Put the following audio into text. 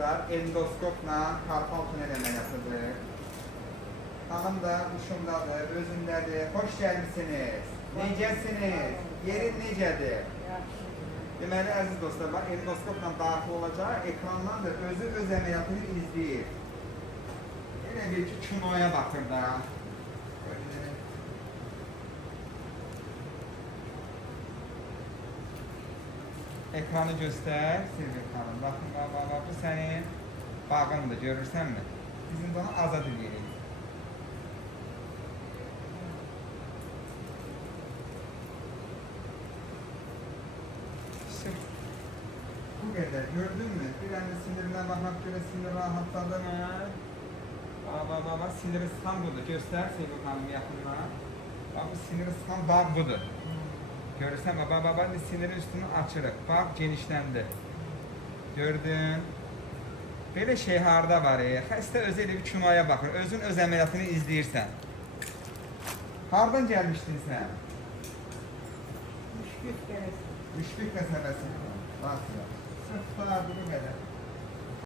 dostlar, endoskopla karpal tünel əməliyyatıdır. Hanım da uşumdadır, özündədir. Hoş gəlmişsiniz. Necəsiniz? Yerin necədir? Deməli, əziz dostlar, bax, endoskopla daxil olacaq, ekrandan da özü öz əməliyyatını izləyir. Elə bir ki, kinoya baxır da. Ekranı göstər, Silvia xanım. Baxın, bu sənin bağındır, görürsənmi? Bizim bunu azad edirik. Bu qədər, gördün mü? Bir anda sinirine baxmaq görə sinir rahatladı mı? Baba, siniri sıxan budur. Göstər Silvia xanım yaxından. Bak, bu siniri sıxan bağ budur. Görürsən, baba, sinirin üstünü açırıq. Bax, genişləndi. Gördün. Belə şey harda var? Xəstə özü elə bir kinoya baxır. Özün öz əməliyyatını izləyirsən. Hardan gəlmişdin sən? Müşkük qəsəbəsi. Müşkük qəsəbəsi. Bax, sırf bu qədər.